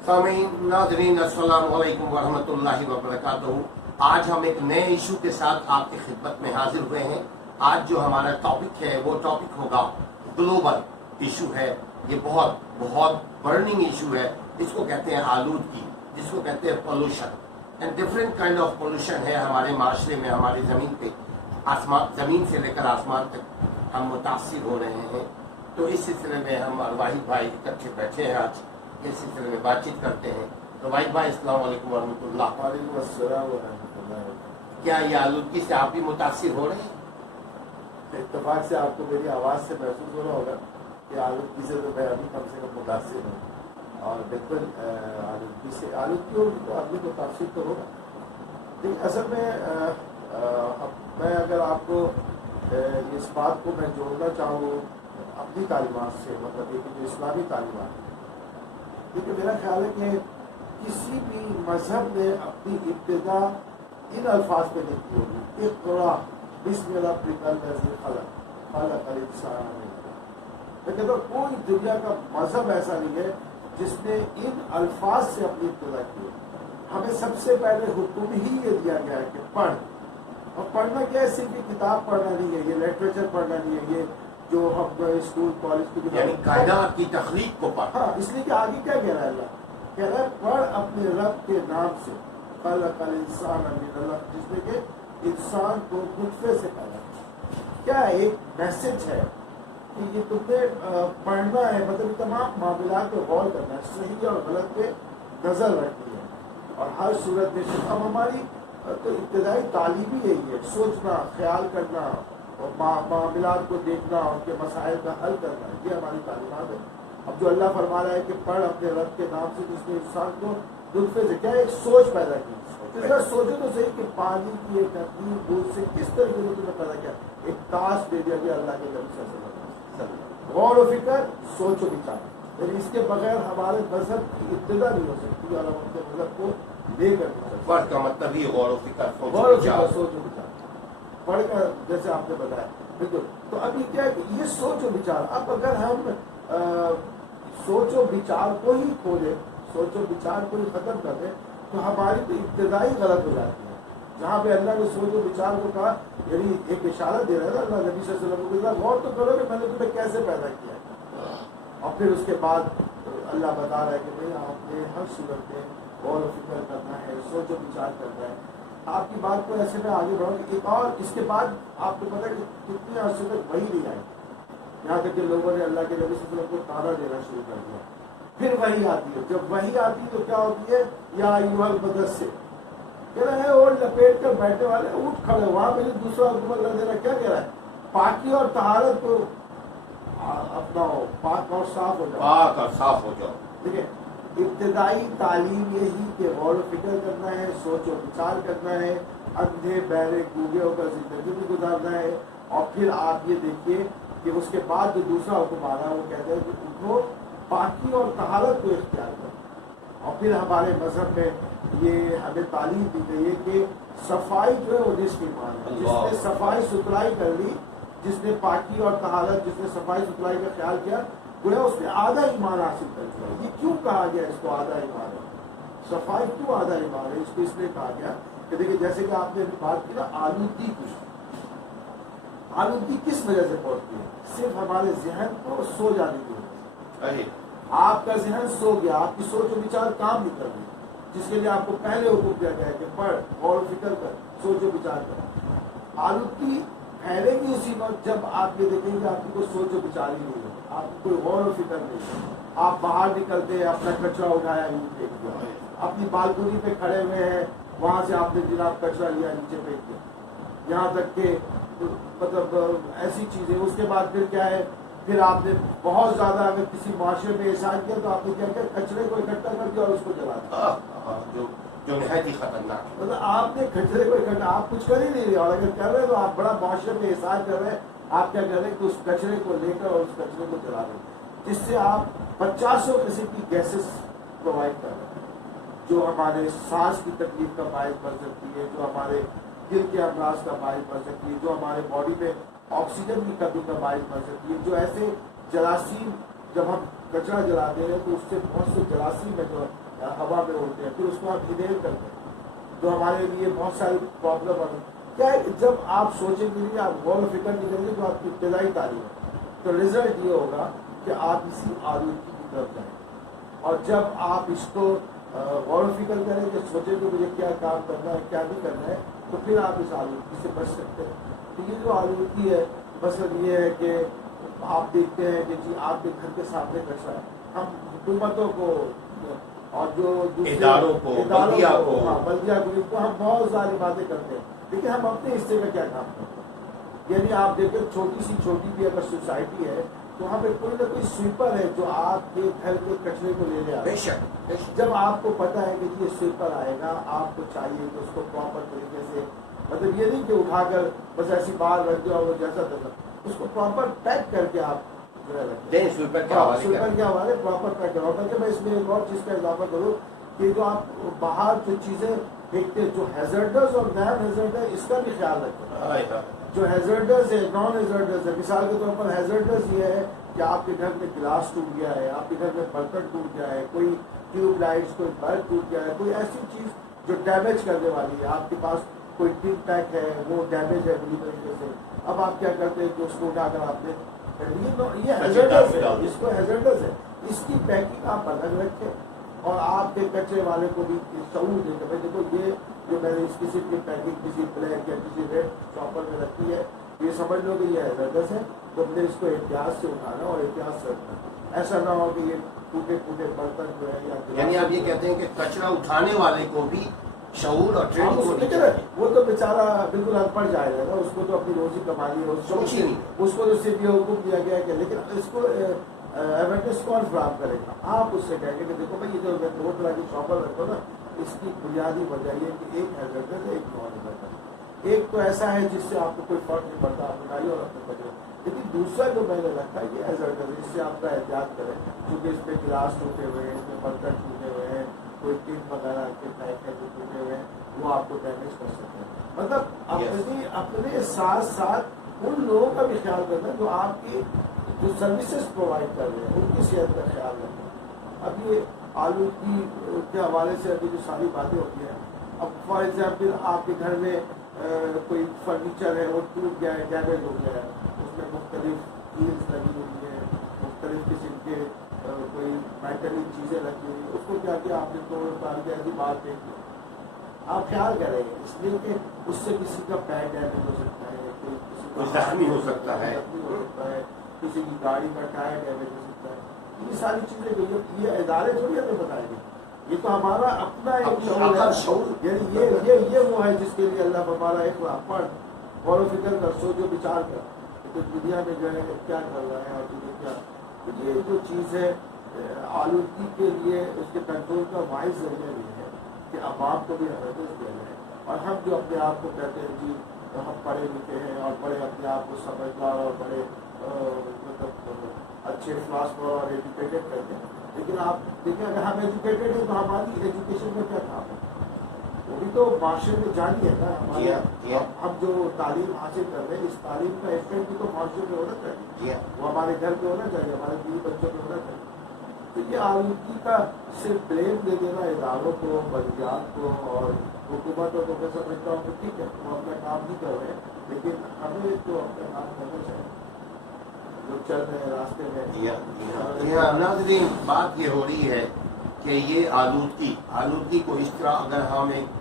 सामीन नाज़रीन अस्सलाम वालेकुम वरहमतुल्लाहि वबरकातुहू। आज हम एक नए इशू के साथ आपकी खिदमत में हाजिर हुए हैं। आज जो हमारा टॉपिक है वो टॉपिक होगा ग्लोबल इशू है। ये बहुत बहुत बर्निंग इशू है। इसको कहते हैं आलूदगी, जिसको कहते हैं pollution and different kind of pollution है हमारे माशरे में, हमारी ज़मीन पे, आसमान, ज़मीन से लेकर आसमान तक हम मुतासिर हो रहे हैं। तो इस सिलसिले में हम वाहिद भाई इकट्ठे बैठे हैं, आज इस सिलसिले में बातचीत करते हैं। तो वाहिद भाई अस्सलाम वालेकुम वरहमतुल्लाह। वालेकुम अस्सलाम वरहमतुल्लाह। क्या ये आलूदगी से आप भी मुतासिर हो रहे हैं? इत्तेफाक से आपको मेरी आवाज़ से महसूस हो रहा होगा कि आलूदगी से तो मैं अभी कम से कम मुतासिर हूँ, और बिल्कुल आलूदगी होगी तो आदमी मुतासिर तो होगा। लेकिन असल में मैं अगर आपको इस बात को मैं जोड़ना चाहूँ अपनी तालीमात से, मतलब ये कि जो इस्लामी तालीमात है, क्योंकि मेरा ख्याल है कि किसी भी मजहब ने अपनी इब्तिदा इन अल्फाज पे नहीं की होगी, इक़रा बिस्मिल्लाहिर्रहमानिर्रहीम खलक़ल इंसान। मैं कहता हूँ कोई दुनिया का मजहब ऐसा नहीं है जिसने इन अल्फाज से अपनी इब्तिदा की है। हमें सबसे पहले हुक्म ही ये दिया गया है कि पढ़, और पढ़ना क्या है, सिर्फ किताब पढ़ना नहीं है, ये लिटरेचर पढ़ना नहीं है, ये जो हम स्कूल कॉलेज की यानी कायनात की तख्लीक को पढ़। हाँ, इसलिए कि आगे क्या कह रहा है अल्लाह, कह रहा है पढ़ अपने रब के नाम से, खलक़ल इंसान मिन अलक़, जिसने कि इंसान को नुत्फ़े से पैदा किया। क्या एक मैसेज है कि ये तुमने पढ़ना है, मतलब तमाम मामलात पे गौर करना है, सही और गलत पे नजर रखनी है, और हर सूरत में अब हमारी तो इब्तिदाई तालीम ही यही है, सोचना, ख्याल करना और मामलात को देखना, उनके मसाइल का हल करना, ये हमारी तालीमात है। अब जो अल्लाह फरमा रहा है कि पढ़ अपने रब के नाम से, जिसने इंसान को नुत्फ़े से क्या एक सोच पैदा की। तो जरा सोचो तो सही कि पानी की एक नदी दूध से किस तरीके से तुमने पैदा किया, एक ताश दे दिया गया अल्लाह के नबी सल्लल्लाहु अलैहि वसल्लम। गौर व फिक्र, सोच व विचार, यानी इसके बगैर हमारे मजहब की इब्तिदा नहीं हो सकती, और हम अपने मजहब को लेकर पढ़ का मतलब ही गौर व फिक्र, गौर व फिक्र, सोच व विचार पढ़कर, जैसे आपने बताया बिल्कुल। तो अब ये क्या है कि ये सोच और विचार, अब अगर हम सोच और विचार को ही खोलें, सोच और विचार को ही खत्म कर दें, तो हमारी तो इब्तिदाई गलत हो जाती है। जहाँ पे अल्लाह ने सोच और विचार को कहा, यानी एक इशारा दे रहा है ना अल्लाह नबी सल्लल्लाहु अलैहि वसल्लम को, गौर तो करो कि मैंने तुम्हें कैसे पैदा किया। और फिर उसके बाद अल्लाह बता रहा है कि भाई आपने हर सूरत में गौर और फिक्र करना है, सोच और विचार करना है। आपकी बात को ऐसे में आगे बढ़ाऊंगी। एक और इसके बाद आपको पता है कि कितने अर्से तक वही नहीं आई, यहाँ तक कि लोगों ने अल्लाह के नबी सल्लल्लाहु अलैहि वसल्लम को ताना देना शुरू कर दिया। फिर वही आती है, जब वही आती है तो क्या होती है, या अय्युहल मुद्दस्सिर, कह रहा है और लपेट कर बैठने वाले उठ खड़े। वहां पे दूसरा हुक्म अल्लाह दे रहा है, क्या कह रहा है, पाकी और तहारत को अपनाओ, पाक और साफ हो जाओ, पाक और साफ हो जाओ। देखिए इब्तिदाई तालीम यही कि गौर व फिक्र करना है, सोच और विचार करना है, अंधे बहरे गूंगे होकर जिंदगी भी गुजारना है। और फिर आप ये देखिए कि उसके बाद जो दूसरा हुक्म आ रहा है वो कहते हैं कि उनको पाकी और तहारत को इख्तियार करो। और फिर हमारे मजहब में ये हमें तालीम दी गई है कि सफाई जो है वो निस्फ़ ईमान है। जिसने सफाई सुथराई कर ली, जिसने पाकी और तहारत, जिसने सफाई सुथराई का ख्याल किया, गोया उसने आधा ईमान हासिल कर लिया। ये क्यों कहा गया इसको आधा ईमान है, सफाई क्यों आधा ईमान है, इसको इसलिए कहा गया कि देखिए जैसे कि आपने बात की ना आलूदगी की, आलूदगी किस वजह से पहुंचती है, सिर्फ हमारे जहन को सो जाने की वजह से। आपका जहन सो गया, आपकी सोच और विचार काम नहीं कर रही, जिसके लिए आपको पहले हुक्म दिया गया है कि पढ़, गौर फिक्र कर, सोच और विचार कर। आलूदगी फैलेगी उसी वक्त जब आप ये देखेंगे आपकी कोई सोच और विचार ही नहीं है, आपको कोई गौर और फिक्र नहीं है। आप बाहर निकलते हैं, अपना कचरा उठाया यूं फेंक दिया, अपनी बालकनी पे खड़े हुए हैं, वहां से आपने जनाब कचरा लिया नीचे फेंक दिया, यहाँ तक के मतलब ऐसी चीजें। उसके बाद फिर क्या है, फिर आपने बहुत ज्यादा अगर किसी माशरे में एहसान किया तो आपने क्या किया, कचरे को इकट्ठा कर दिया और उसको जला दिया, जो निहायत ही खतरनाक। मतलब आपने कचरे को इकट्ठा, आप कुछ कर ही नहीं रहे, और अगर कर रहे तो आप बड़ा माशरे में एहसान कर रहे हैं। आप क्या कर रहे हैं कि उस कचरे को लेकर और उस कचरे को जला रहे हैं, जिससे आप 50 किस्म की गैसेस प्रोवाइड कर रहे हैं, जो हमारे सांस की तकलीफ का बायस बन सकती है, जो हमारे दिल के अमराज का बायस बन सकती है, जो हमारे बॉडी में ऑक्सीजन की कमी का बायस बन सकती है, जो ऐसे जरासीम जब हम کچرا جلاتے ہیں تو اس سے بہت سے جراثیم ہے جو ہوا میں اڑتے ہیں، پھر اس کو آپ انہیل کرتے ہیں جو ہمارے لیے بہت ساری پرابلم آئی. کیا ہے کہ جب آپ سوچیں گے نہیں، آپ غور و فکر نہیں کریں گے تو آپ کی ابتدائی تعلیم ہے تو رزلٹ یہ ہوگا کہ آپ اسی آلودگی کی طرف جائیں. اور جب آپ اس کو غور و فکر کریں کہ سوچیں کہ مجھے کیا کام کرنا ہے کیا نہیں کرنا ہے تو پھر آپ اس آلودگی سے بچ سکتے ہیں. تو یہ جو آلودگی ہے مثلاً یہ ہے کہ آپ دیکھتے ہیں کہ جی آپ کے گھر کے سامنے کچرا ہے، ہم حکومتوں کو اور جو اداروں کو، بلدیہ کو، بلدیہ کو ہم بہت ساری باتیں کرتے ہیں، لیکن ہم اپنے حصے میں کیا کام کرتے ہیں. یعنی آپ دیکھیں چھوٹی بھی اگر سوسائٹی ہے تو وہاں پہ کوئی نہ کوئی سویپر ہے جو آپ کے گھر کے کچرے کو لینے آئے. بے شک. جب آپ کو پتا ہے کہ یہ سویپر آئے گا آپ کو چاہیے کہ اس کو پراپر طریقے سے، مطلب یہ نہیں کہ اٹھا کر بس ایسی بار رکھ دو اور وہ جیسا تھا اس کو پراپر پیک کر کے آپ سویپر کے حوالے پراپر پیک کرو. بلکہ میں اس میں ایک اور چیز کا اضافہ کروں کہ جو آپ باہر جو چیزیں پھینکتے جو ہیزرڈز اور نان ہیزرڈ ہے اس کا بھی خیال رکھیں. جو ہیزرڈز ہے نان ہیزرڈز ہے، مثال کے طور پر ہیزرڈز یہ ہے کہ آپ کے گھر میں گلاس ٹوٹ گیا ہے، آپ کے گھر میں برتن ٹوٹ گیا ہے، کوئی ٹیوب لائٹس کوئی بلب ٹوٹ گیا ہے، کوئی ایسی چیز جو ڈیمیج کرنے والی ہے، آپ کے پاس کوئی ٹن پیک ہے وہ ڈیمیج ہے بری طریقے سے. اب آپ کیا کرتے ہیں کہ اس کو اٹھا کر آپ نے یہ ہیزرڈز ہے، اس کو ہیزرڈز ہے، اس کی پیکنگ آپ الگ رکھیں اور آپ کے کچرے والے کو بھی شعور دے کہ بھائی دیکھو یہ جو میں نے اس قسم کی پیکنگ کسی بلیک یا کسی ریڈ شاپر میں رکھی ہے یہ سمجھ لو کہ یہ ہیزرڈز ہے تو ہم نے اس کو احتیاط سے اٹھانا اور احتیاط سے رکھنا. ایسا نہ ہو کہ یہ ٹوٹے برتن جو ہے یعنی آپ یہ کہتے ہیں کہ کچرا اٹھانے والے کو بھی شعور اور ٹریننگ ہونی چاہیے. وہ تو بیچارہ بالکل ان پڑھ جائے گا نا، اس کو تو اپنی روزی کمانی ہے، اس کو تو صرف یہ حکم دیا گیا کہ لیکن اس کو اویئرنیس کون فراہم کرے گا؟ آپ اس سے کہیں گے کہ دیکھو بھائی یہ جو میں دو طرح کی شاپر رکھو نا اس کی بنیادی وجہ یہ کہ ایک ہیزرڈ ہے ایک نان ہیزرڈ ہے. ایک تو ایسا ہے جس سے آپ کو کوئی فرق نہیں پڑتا آپ اٹھائیے اور اپنے کچرے، لیکن دوسرا جو میں نے رکھا ہے یہ ہیزرڈ ہے اس سے آپ کا احتیاط کریں کیونکہ اس میں گلاس ٹوٹے ہوئے ہیں، اس میں برتن ٹوٹے ہوئے ہیں، کوئی ٹن وغیرہ کے پیک ہے جو ٹوٹے ہوئے ہیں وہ آپ کو ڈیمیج کر سکتے ہیں. مطلب اپنے ساتھ ساتھ ان لوگوں کا بھی خیال کرنا جو آپ کی جو سروسز پرووائڈ کر رہے ہیں ان کی صحت کا خیال رکھنا. اب یہ آلودگی کے حوالے سے ابھی جو ساری باتیں ہوتی ہیں، اب فار ایگزامپل آپ کے گھر میں کوئی فرنیچر ہے وہ ٹوٹ گیا ہے ڈیمیج ہو گیا ہے، اس میں مختلف ہیلز لگی ہوئی ہیں، مختلف قسم کے کوئی میٹلک چیزیں لگی ہوئی ہیں، اس کو کیا کیا آپ نے توڑ اتار کے ایسی بات پھینک دی. آپ خیال کریں گے اس لیے کہ اس سے کسی کا پیر ڈیمیج ہو سکتا ہے، کوئی زخمی ہو سکتا ہے، کسی کی گاڑی کا ٹائر ڈیمیج ہو سکتا ہے. یہ ساری چیزیں یہ ادارے تھوڑی ہمیں بتائیں گے، یہ تو ہمارا اپنا ایک شعور ہے. یعنی یہ وہ ہے جس کے لیے اللہ ہمارا ایک پڑھ غور و فکر کر سوچو بچار کر کہ دنیا میں جو ہے کیا کر رہا ہے اور تجھے کیا. یہ جو چیز ہے آلودگی کے لیے اس کے کنٹرول کا واحد ذریعہ یہ ہے کہ عوام کو بھی اویئرنیس دیا جائے. اور ہم جو اپنے آپ کو کہتے ہیں جی ہم پڑھے لکھے ہیں اور بڑے اپنے آپ کو سمجھدار اور بڑے مطلب اچھے فلاسفر اور ایجوکیٹڈ کرتے ہیں، لیکن آپ دیکھیں اگر ہم ایجوکیٹڈ ہیں تو ہماری ایجوکیشن میں کیا کام ہے؟ وہ بھی تو معاشرے میں جانی ہے نا. ہمارے ہم جو تعلیم حاصل کر رہے ہیں اس تعلیم کا افیکٹ بھی تو معاشرے میں ہونا چاہیے، وہ ہمارے گھر پہ ہونا چاہیے، ہمارے بیوی بچوں پہ ہونا چاہیے. تو یہ آلودگی کا صرف بلیم دے دینا اداروں کو، بلدیات کو اور حکومتوں کو، میں سمجھتا ہوں کہ ٹھیک ہے وہ اپنا کام نہیں کر رہے ہیں لیکن ہمیں تو اپنا کام کرنا چاہیے جو چل رہے ہیں راستے میں. ناظرین بات یہ ہو رہی ہے کہ یہ آلودگی کو اس طرح اگر ہم ایک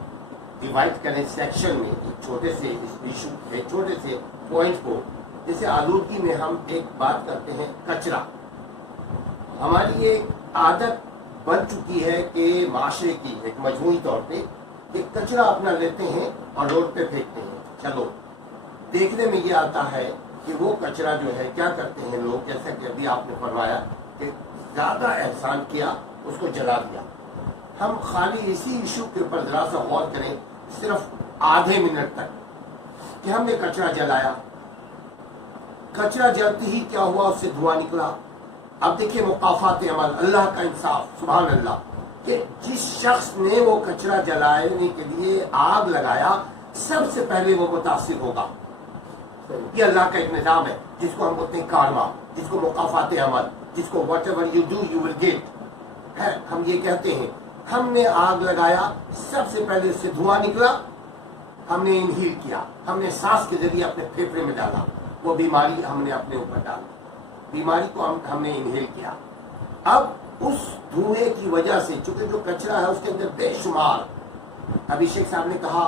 ڈیوائڈ کریں سیکشن میں ایک چھوٹے سے ایشو ایک چھوٹے سے پوائنٹ کو، جیسے آلودگی میں ہم ایک بات کرتے ہیں کچرا. ہماری ایک عادت بن چکی ہے کہ معاشرے کی ایک مجموعی طور پہ ایک کچرا اپنا لیتے ہیں اور روڈ پہ پھینکتے ہیں. چلو دیکھنے میں یہ آتا ہے کہ وہ کچرا جو ہے کیا کرتے ہیں لوگ، جیسا کہ ابھی آپ نے فرمایا کہ زیادہ احسان کیا اس کو جلا دیا. ہم خالی اسی ایشو کے اوپر ذرا سا غور کریں صرف آدھے منٹ تک کہ ہم نے کچرا جلایا، کچرا جلتی ہی کیا ہوا، اس سے دھواں نکلا. اب دیکھیے مقافات عمل، اللہ کا انصاف، سبحان اللہ، کہ جس شخص نے وہ کچرا جلانے کے لیے آگ لگایا سب سے پہلے وہ متاثر ہوگا. یہ اللہ کا ایک نظام ہے جس کو ہم بولتے ہیں کارما، جس کو مقافات عمل، जिसको whatever you do you will get है, हम ये कहते हैं। हमने आग लगाया, सबसे पहले उससे धुआं निकला, हमने इनहील किया, हमने सांस के जरिए अपने फेफड़े में डाला, वो बीमारी हमने अपने ऊपर डाली, बीमारी को हमने इनहेल किया। अब उस धुएं की वजह से, चूंकि जो कचरा है उसके अंदर बेशुमार, अभिषेक साहब ने कहा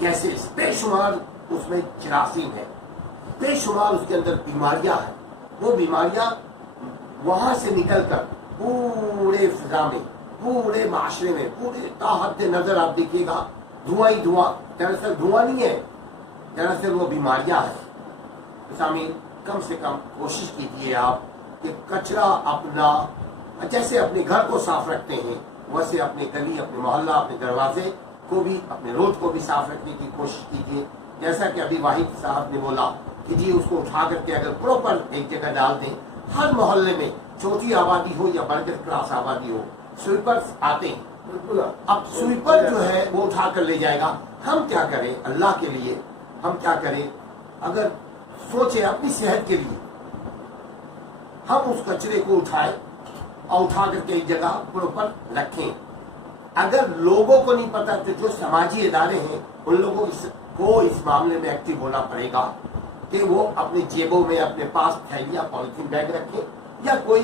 कैसे बेशुमार उसमें जरासीम है, बेशुमार उसके अंदर बीमारियां हैं। वो बीमारियां वहां से निकलकर पूरे फिजा में, पूरे माशरे में, पूरे ताहत नजर आप देखिएगा धुआं ही धुआं, दरअसल धुआं नहीं है, दरअसल वो बीमारियां हैं। सामीन, कम से कम कोशिश कीजिए आप कि कचरा अपना, जैसे अपने घर को साफ रखते हैं वैसे अपने गली, अपने मोहल्ला, अपने दरवाजे को भी, अपने रोड को भी साफ रखने की कोशिश कीजिए। जैसा कि अभी वाहिद साहब ने बोला कि जी उसको उठा करके अगर प्रॉपर एक जगह डाल दें, हर मोहल्ले में छोटी आबादी हो या बर्गर क्लास आबादी हो, स्वीपर्स आते हैं, बिल्कुल। अब स्वीपर जो है वो उठा कर ले जाएगा। हम क्या करें अल्लाह के लिए, हम क्या करें, अगर सोचे अपनी सेहत के लिए, हम उस कचरे को उठाएं और उठा करके एक जगह प्रॉपर रखें। अगर लोगों को नहीं पता तो जो समाजी इदारे हैं उन लोगों को इस मामले में एक्टिव होना पड़ेगा कि वो अपने जेबों में अपने पास थैलियां, पॉलिथीन बैग रखें या कोई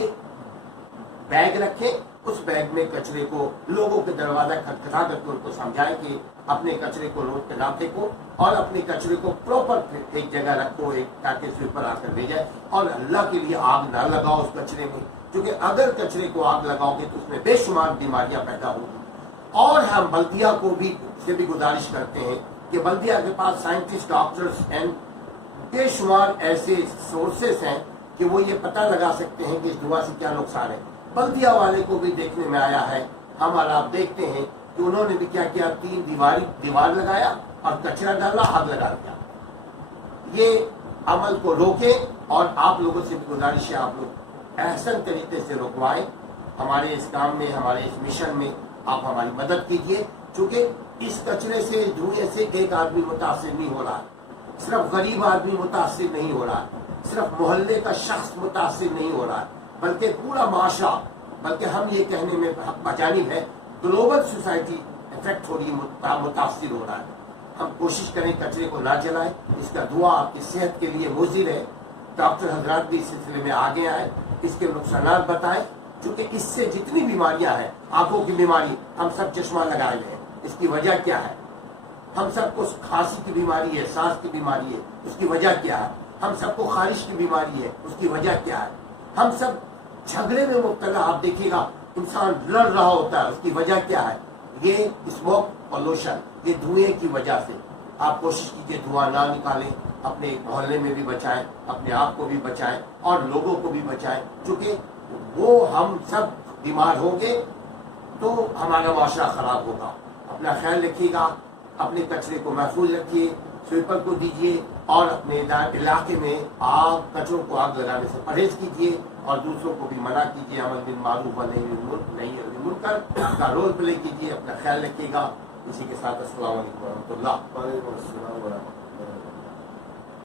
बैग रखें, उस बैग में कचरे को, लोगों के दरवाजा खटखटा करके उनको समझाएं कि अपने कचरे को रोड पे ना फेंको और अपने कचरे को प्रॉपर एक जगह रखो, एक ताकि स्वीपर आकर ले जाए। और अल्लाह के लिए आग ना लगाओ उस कचरे में, क्योंकि अगर कचरे को आग लगाओगे तो उसमें बेशुमार बीमारियां पैदा होगी। और हम बल्दिया को भी से भी गुजारिश करते हैं कि बल्दिया के पास साइंटिस्ट, डॉक्टर्स एंड बेशुमार ऐसे सोर्सेस हैं कि वो ये पता लगा सकते हैं कि इस धुआं से क्या नुकसान है। बल्दिया वाले को भी देखने में आया है, हमारा आप देखते हैं कि उन्होंने भी क्या किया, 3 दीवार लगाया और कचरा डाला, आग लगा दिया। ये अमल को रोकें और आप लोगों से भी गुजारिश है आप लोग एहसन तरीके से रुकवाएं। हमारे इस काम में, हमारे इस मिशन में आप हमारी मदद कीजिए, क्योंकि इस कचरे से, इस धुएं से एक आदमी मुतासिर नहीं हो रहा, सिर्फ गरीब आदमी मुतासिर नहीं हो रहा, सिर्फ मोहल्ले का शख्स मुतासिर नहीं हो रहा, बल्कि पूरा माशरा, बल्कि हम ये कहने में बजानिब है ग्लोबल सोसाइटी इफेक्ट हो रही है, मुतासिर हो रहा है। हम कोशिश करें कचरे को ना जलाएं, इसका धुआं आपकी सेहत के लिए मुज़िर है। डॉक्टर हजरात भी इस सिलसिले में आगे आए, इसके नुकसान बताएं, क्योंकि इससे जितनी बीमारियां हैं, आंखों की बीमारी, हम सब चश्मा लगाए हुए हैं, इसकी वजह क्या है? हम सबको खांसी की बीमारी है, सांस की बीमारी है, उसकी वजह क्या है? हम सबको खारिश की बीमारी है, उसकी वजह क्या है? हम सब झगड़े में मुब्तला, आप देखिएगा इंसान लड़ रहा होता है, उसकी वजह क्या है? ये स्मोक पॉल्यूशन, ये धुएं की वजह से। आप कोशिश कीजिए धुआं ना निकालें, अपने मोहल्ले में भी बचाएं, अपने आप को भी बचाएं और लोगों को भी बचाएं, क्योंकि वो हम सब बीमार होंगे तो हमारा माशरा खराब होगा। अपना ख्याल रखिएगा, अपने कचरे को महफूज रखिए, स्वीपर को दीजिए और अपने इलाके में कचरों को आग लगाने से परहेज कीजिए और दूसरों को भी मना कीजिए। अमल बिल मारूफ व नही अनिल मुनकर का रोल प्ले कीजिए। अपना ख्याल रखिएगा। इसी के साथ अस्सलाम वालेकुम व रहमतुल्लाह।